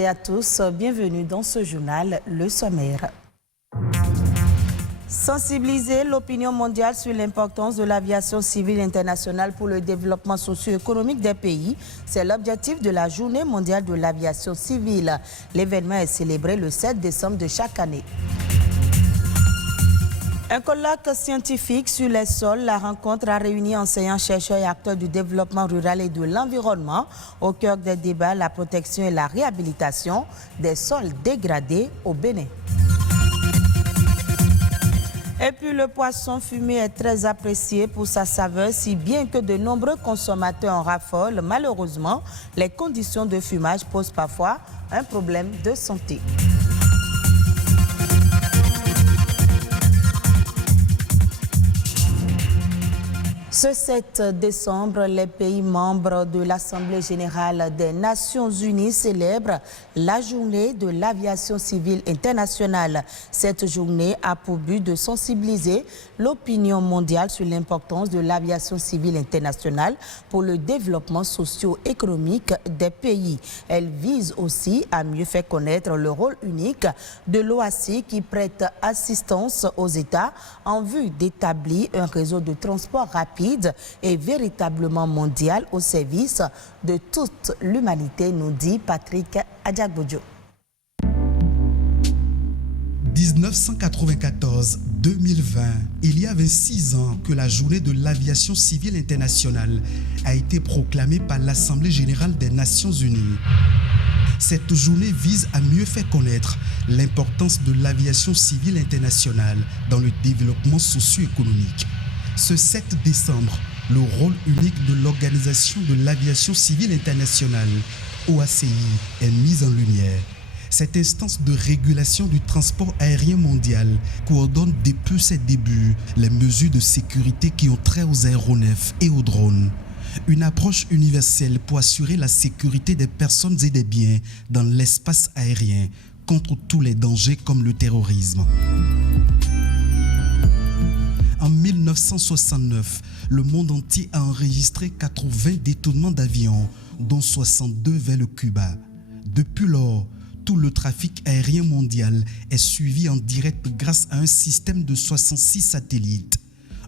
Et à tous, bienvenue dans ce journal, le sommaire. Sensibiliser l'opinion mondiale sur l'importance de l'aviation civile internationale pour le développement socio-économique des pays, c'est l'objectif de la Journée mondiale de l'aviation civile. L'événement est célébré le 7 décembre de chaque année. Un colloque scientifique sur les sols, la rencontre a réuni enseignants, chercheurs et acteurs du développement rural et de l'environnement. Au cœur des débats, la protection et la réhabilitation des sols dégradés au Bénin. Et puis le poisson fumé est très apprécié pour sa saveur, si bien que de nombreux consommateurs en raffolent. Malheureusement, les conditions de fumage posent parfois un problème de santé. Ce 7 décembre, les pays membres de l'Assemblée générale des Nations unies célèbrent la journée de l'aviation civile internationale. Cette journée a pour but de sensibiliser l'opinion mondiale sur l'importance de l'aviation civile internationale pour le développement socio-économique des pays. Elle vise aussi à mieux faire connaître le rôle unique de l'OACI qui prête assistance aux États en vue d'établir un réseau de transport rapide et véritablement mondial au service de toute l'humanité, nous dit Patrick Adjagbodjo. 1994-2020, il y a 26 ans que la journée de l'aviation civile internationale a été proclamée par l'Assemblée générale des Nations unies. Cette journée vise à mieux faire connaître l'importance de l'aviation civile internationale dans le développement socio-économique. Ce 7 décembre, le rôle unique de l'Organisation de l'aviation civile internationale, OACI, est mis en lumière. Cette instance de régulation du transport aérien mondial coordonne depuis ses débuts les mesures de sécurité qui ont trait aux aéronefs et aux drones. Une approche universelle pour assurer la sécurité des personnes et des biens dans l'espace aérien contre tous les dangers comme le terrorisme. En 1969, le monde entier a enregistré 80 détournements d'avions, dont 62 vers le Cuba. Depuis lors, tout le trafic aérien mondial est suivi en direct grâce à un système de 66 satellites.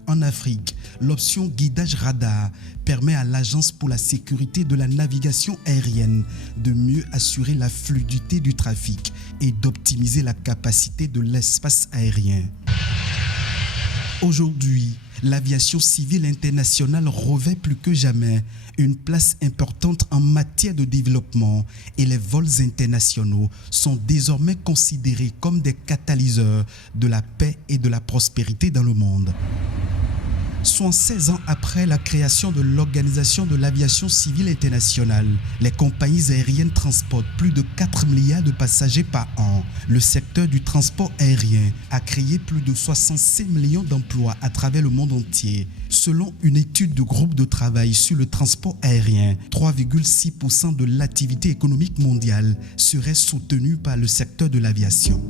En Afrique, l'option guidage radar permet à l'Agence pour la sécurité de la navigation aérienne de mieux assurer la fluidité du trafic et d'optimiser la capacité de l'espace aérien. Aujourd'hui, l'aviation civile internationale revêt plus que jamais une place importante en matière de développement et les vols internationaux sont désormais considérés comme des catalyseurs de la paix et de la prospérité dans le monde. 76 ans après la création de l'Organisation de l'aviation civile internationale, les compagnies aériennes transportent plus de 4 milliards de passagers par an. Le secteur du transport aérien a créé plus de 66 millions d'emplois à travers le monde entier. Selon une étude du groupe de travail sur le transport aérien, 3,6% de l'activité économique mondiale serait soutenue par le secteur de l'aviation.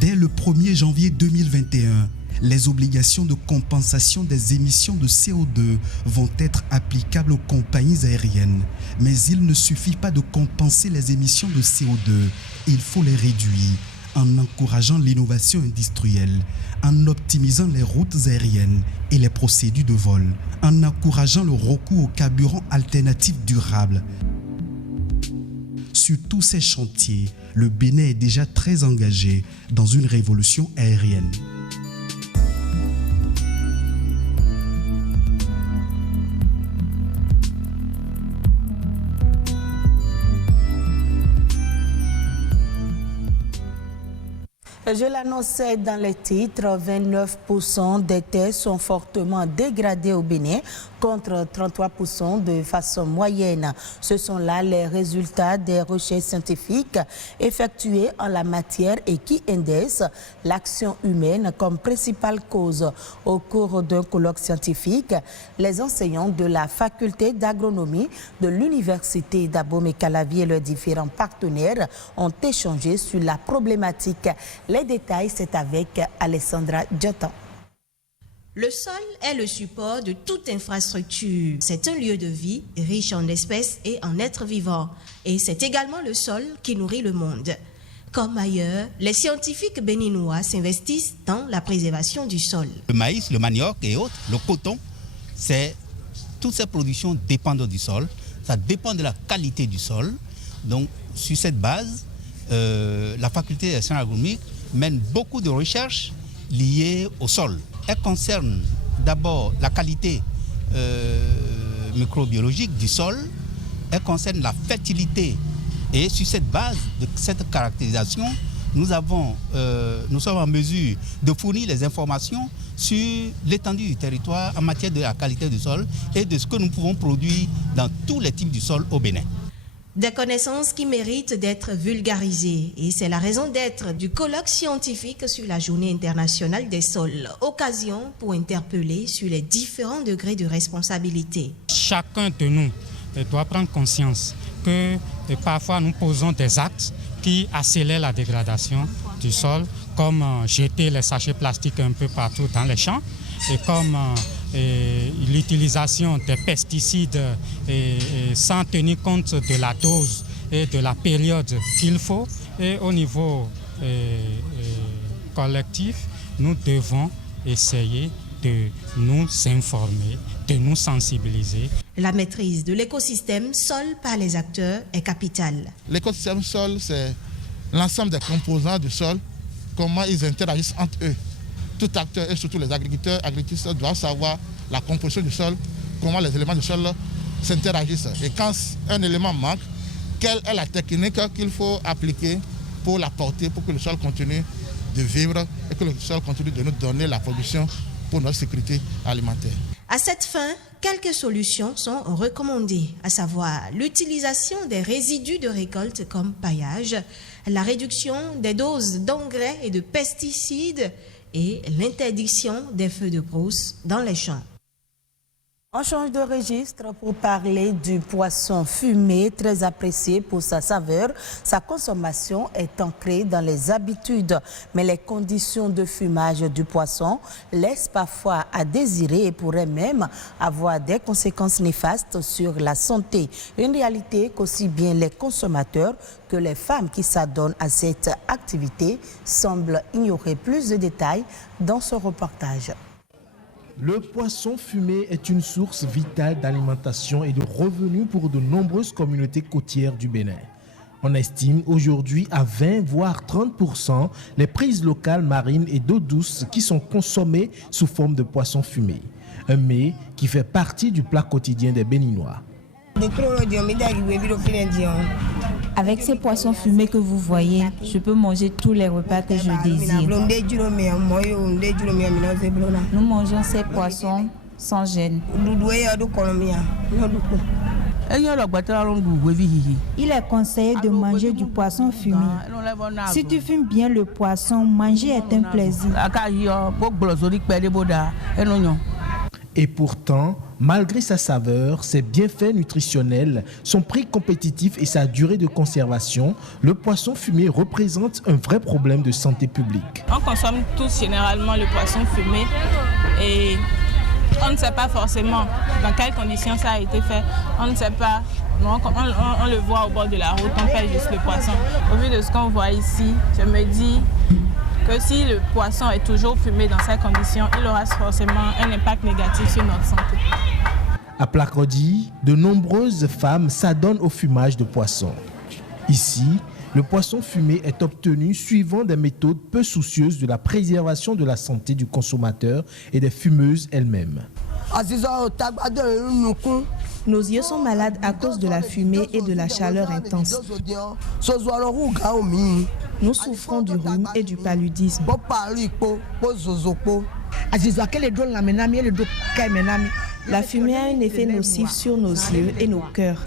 Dès le 1er janvier 2021, les obligations de compensation des émissions de CO2 vont être applicables aux compagnies aériennes. Mais il ne suffit pas de compenser les émissions de CO2, il faut les réduire en encourageant l'innovation industrielle, en optimisant les routes aériennes et les procédures de vol, en encourageant le recours aux carburants alternatifs durables. Sur tous ces chantiers, le Bénin est déjà très engagé dans une révolution aérienne. Je l'annonçais dans les titres, 29% des terres sont fortement dégradées au Bénin contre 33% de façon moyenne. Ce sont là les résultats des recherches scientifiques effectuées en la matière et qui indexent l'action humaine comme principale cause. Au cours d'un colloque scientifique, les enseignants de la faculté d'agronomie de l'université d'Abomey-Calavi et leurs différents partenaires ont échangé sur la problématique. Les détails, c'est avec Alessandra Djotan. Le sol est le support de toute infrastructure. C'est un lieu de vie riche en espèces et en êtres vivants. Et c'est également le sol qui nourrit le monde. Comme ailleurs, les scientifiques béninois s'investissent dans la préservation du sol. Le maïs, le manioc et autres, le coton, toutes ces productions dépendent du sol. Ça dépend de la qualité du sol. Donc, sur cette base, la faculté des sciences agronomiques mène beaucoup de recherches liées au sol. Elles concernent d'abord la qualité microbiologique du sol, elles concernent la fertilité. Et sur cette base de cette caractérisation, nous sommes en mesure de fournir les informations sur l'étendue du territoire en matière de la qualité du sol et de ce que nous pouvons produire dans tous les types du sol au Bénin. Des connaissances qui méritent d'être vulgarisées. Et c'est la raison d'être du colloque scientifique sur la Journée internationale des sols. Occasion pour interpeller sur les différents degrés de responsabilité. Chacun de nous doit prendre conscience que parfois nous posons des actes qui accélèrent la dégradation du sol, comme jeter les sachets plastiques un peu partout dans les champs, et comme l'utilisation des pesticides sans tenir compte de la dose et de la période qu'il faut. Et au niveau collectif, nous devons essayer de nous informer, de nous sensibiliser. La maîtrise de l'écosystème sol par les acteurs est capitale. L'écosystème sol, c'est l'ensemble des composants du sol, comment ils interagissent entre eux. Tout acteur et surtout les agriculteurs doivent savoir la composition du sol, comment les éléments du sol s'interagissent. Et quand un élément manque, quelle est la technique qu'il faut appliquer pour l'apporter, pour que le sol continue de vivre et que le sol continue de nous donner la production pour notre sécurité alimentaire. À cette fin, quelques solutions sont recommandées, à savoir l'utilisation des résidus de récolte comme paillage, la réduction des doses d'engrais et de pesticides et l'interdiction des feux de brousse dans les champs. On change de registre pour parler du poisson fumé, très apprécié pour sa saveur. Sa consommation est ancrée dans les habitudes, mais les conditions de fumage du poisson laissent parfois à désirer et pourraient même avoir des conséquences néfastes sur la santé. Une réalité qu'aussi bien les consommateurs que les femmes qui s'adonnent à cette activité semblent ignorer. Plus de détails dans ce reportage. Le poisson fumé est une source vitale d'alimentation et de revenus pour de nombreuses communautés côtières du Bénin. On estime aujourd'hui à 20 voire 30% les prises locales marines et d'eau douce qui sont consommées sous forme de poisson fumé. Un mets qui fait partie du plat quotidien des Béninois. Avec ces poissons fumés que vous voyez, je peux manger tous les repas que je désire. Nous mangeons ces poissons sans gêne. Il est conseillé de manger du poisson fumé. Si tu fumes bien le poisson, manger est un plaisir. Et pourtant, malgré sa saveur, ses bienfaits nutritionnels, son prix compétitif et sa durée de conservation, le poisson fumé représente un vrai problème de santé publique. On consomme tous généralement le poisson fumé et on ne sait pas forcément dans quelles conditions ça a été fait. On ne sait pas. On le voit au bord de la route, on fait juste le poisson. Au vu de ce qu'on voit ici, je me dis que si le poisson est toujours fumé dans ces conditions, il aura forcément un impact négatif sur notre santé. À Placrodi, de nombreuses femmes s'adonnent au fumage de poisson. Ici, le poisson fumé est obtenu suivant des méthodes peu soucieuses de la préservation de la santé du consommateur et des fumeuses elles-mêmes. Nos yeux sont malades à cause de la fumée et de la chaleur intense. Nous souffrons du rhume et du paludisme. La fumée a un effet nocif sur nos yeux et nos cœurs.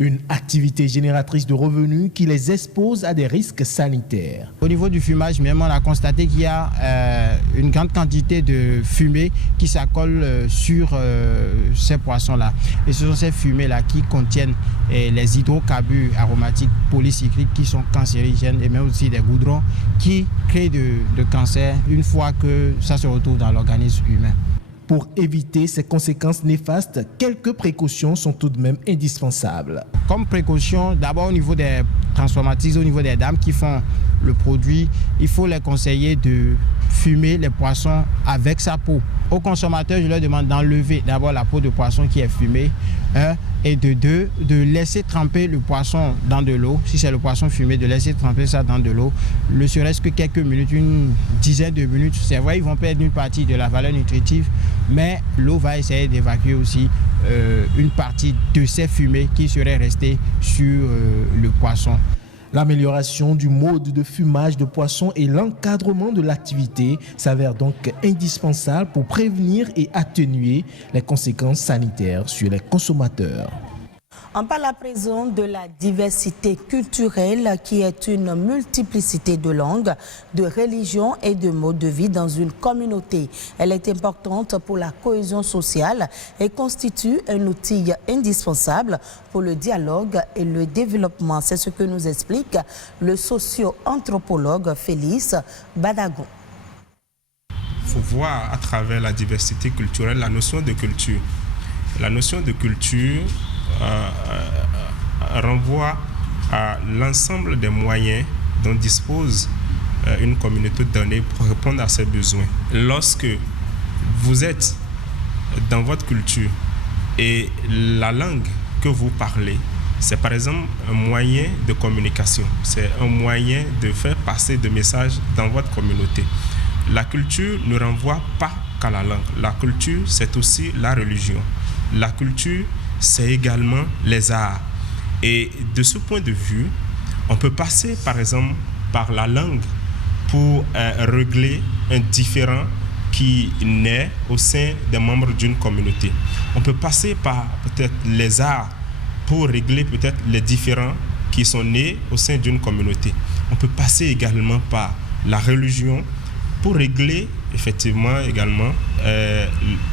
Une activité génératrice de revenus qui les expose à des risques sanitaires. Au niveau du fumage, même on a constaté qu'il y a une grande quantité de fumée qui s'accole sur ces poissons-là. Et ce sont ces fumées-là qui contiennent les hydrocarbures aromatiques polycycliques qui sont cancérigènes et même aussi des goudrons qui créent de cancer une fois que ça se retrouve dans l'organisme humain. Pour éviter ces conséquences néfastes, quelques précautions sont tout de même indispensables. Comme précaution, d'abord au niveau des transformatrices, au niveau des dames qui font le produit, il faut les conseiller de fumer les poissons avec sa peau. Aux consommateurs, je leur demande d'enlever d'abord la peau de poisson qui est fumée, et de deux, de laisser tremper le poisson dans de l'eau. Si c'est le poisson fumé, de laisser tremper ça dans de l'eau, ne serait-ce que quelques minutes, une dizaine de minutes. C'est vrai, ils vont perdre une partie de la valeur nutritive, mais l'eau va essayer d'évacuer aussi une partie de ces fumées qui seraient restées sur le poisson. L'amélioration du mode de fumage de poisson et l'encadrement de l'activité s'avèrent donc indispensables pour prévenir et atténuer les conséquences sanitaires sur les consommateurs. On parle à présent de la diversité culturelle qui est une multiplicité de langues, de religions et de modes de vie dans une communauté. Elle est importante pour la cohésion sociale et constitue un outil indispensable pour le dialogue et le développement. C'est ce que nous explique le socio-anthropologue Félix Badagon. Il faut voir à travers la diversité culturelle la notion de culture. La notion de culture renvoie à l'ensemble des moyens dont dispose une communauté donnée pour répondre à ses besoins. Lorsque vous êtes dans votre culture et la langue que vous parlez, c'est par exemple un moyen de communication, c'est un moyen de faire passer des messages dans votre communauté. La culture ne renvoie pas qu'à la langue. La culture, c'est aussi la religion. La culture, c'est également les arts. Et de ce point de vue, on peut passer par exemple par la langue pour régler un différend qui naît au sein des membres d'une communauté. On peut passer par peut-être les arts pour régler peut-être les différends qui sont nés au sein d'une communauté. On peut passer également par la religion pour régler effectivement également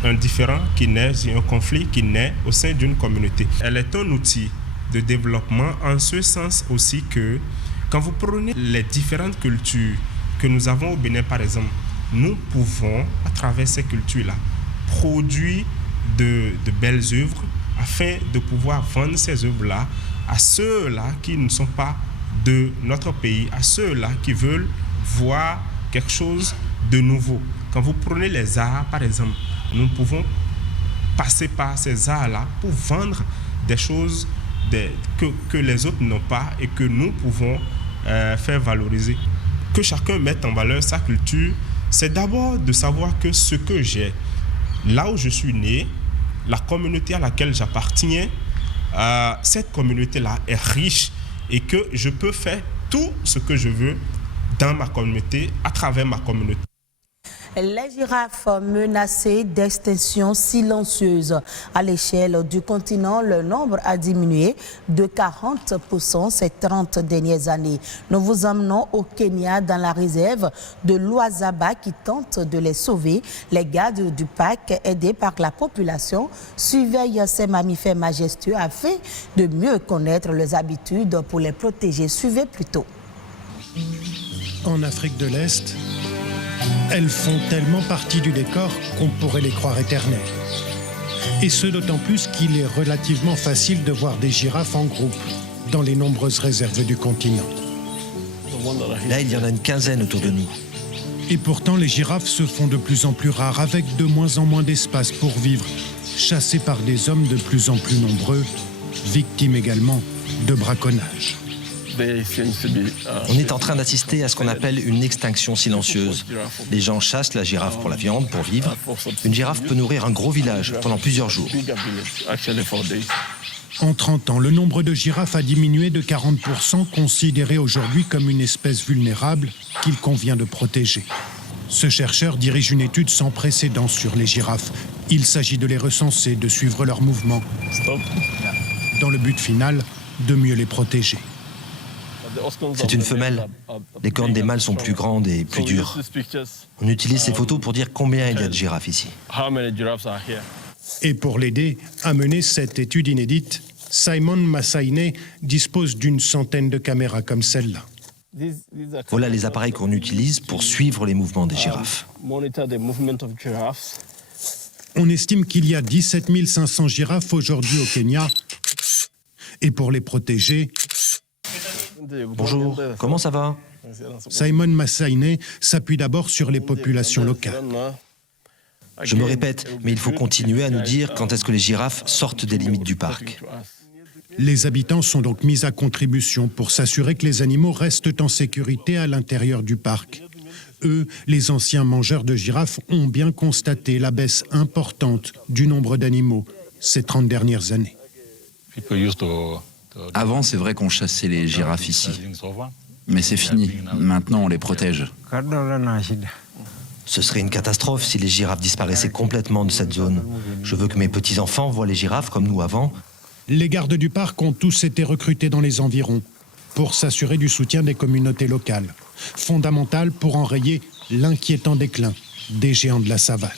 un différend qui naît, un conflit qui naît au sein d'une communauté. Elle est un outil de développement en ce sens aussi que quand vous prenez les différentes cultures que nous avons au Bénin par exemple, nous pouvons à travers ces cultures-là produire de belles œuvres afin de pouvoir vendre ces œuvres-là à ceux-là qui ne sont pas de notre pays, à ceux-là qui veulent voir quelque chose de nouveau. Quand vous prenez les arts, par exemple, nous pouvons passer par ces arts-là pour vendre des choses que les autres n'ont pas et que nous pouvons faire valoriser. Que chacun mette en valeur sa culture, c'est d'abord de savoir que ce que j'ai, là où je suis né, la communauté à laquelle j'appartiens, cette communauté-là est riche et que je peux faire tout ce que je veux dans ma communauté, à travers ma communauté. Les girafes menacées d'extinction silencieuse. À l'échelle du continent, le nombre a diminué de 40% ces 30 dernières années. Nous vous emmenons au Kenya dans la réserve de Luazaba qui tente de les sauver. Les gardes du parc, aidés par la population, surveillent ces mammifères majestueux afin de mieux connaître leurs habitudes pour les protéger. Suivez plutôt. En Afrique de l'Est, elles font tellement partie du décor qu'on pourrait les croire éternelles. Et ce d'autant plus qu'il est relativement facile de voir des girafes en groupe dans les nombreuses réserves du continent. Là, il y en a une quinzaine autour de nous. Et pourtant, les girafes se font de plus en plus rares, avec de moins en moins d'espace pour vivre, chassées par des hommes de plus en plus nombreux, victimes également de braconnage. On est en train d'assister à ce qu'on appelle une extinction silencieuse. Les gens chassent la girafe pour la viande, pour vivre. Une girafe peut nourrir un gros village pendant plusieurs jours. En 30 ans, le nombre de girafes a diminué de 40%, considéré aujourd'hui comme une espèce vulnérable qu'il convient de protéger. Ce chercheur dirige une étude sans précédent sur les girafes. Il s'agit de les recenser, de suivre leurs mouvements. dans le but final de mieux les protéger. C'est une femelle. Les cornes des mâles sont plus grandes et plus dures. On utilise ces photos pour dire combien il y a de girafes ici. Et pour l'aider à mener cette étude inédite, Simon Massaïné dispose d'une centaine de caméras comme celle-là. Voilà les appareils qu'on utilise pour suivre les mouvements des girafes. On estime qu'il y a 17 500 girafes aujourd'hui au Kenya. Et pour les protéger... Bonjour, comment ça va? Simon Massaïné s'appuie d'abord sur les populations locales. Je me répète, mais il faut continuer à nous dire quand est-ce que les girafes sortent des limites du parc. Les habitants sont donc mis à contribution pour s'assurer que les animaux restent en sécurité à l'intérieur du parc. Eux, les anciens mangeurs de girafes, ont bien constaté la baisse importante du nombre d'animaux ces 30 dernières années. Avant, c'est vrai qu'on chassait les girafes ici. Mais c'est fini. Maintenant, on les protège. Ce serait une catastrophe si les girafes disparaissaient complètement de cette zone. Je veux que mes petits-enfants voient les girafes comme nous avant. Les gardes du parc ont tous été recrutés dans les environs pour s'assurer du soutien des communautés locales, fondamental pour enrayer l'inquiétant déclin des géants de la savane.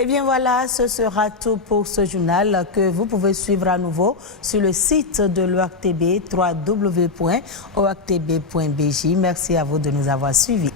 Et bien voilà, ce sera tout pour ce journal que vous pouvez suivre à nouveau sur le site de l'OACTB, www.oactb.bj. Merci à vous de nous avoir suivis.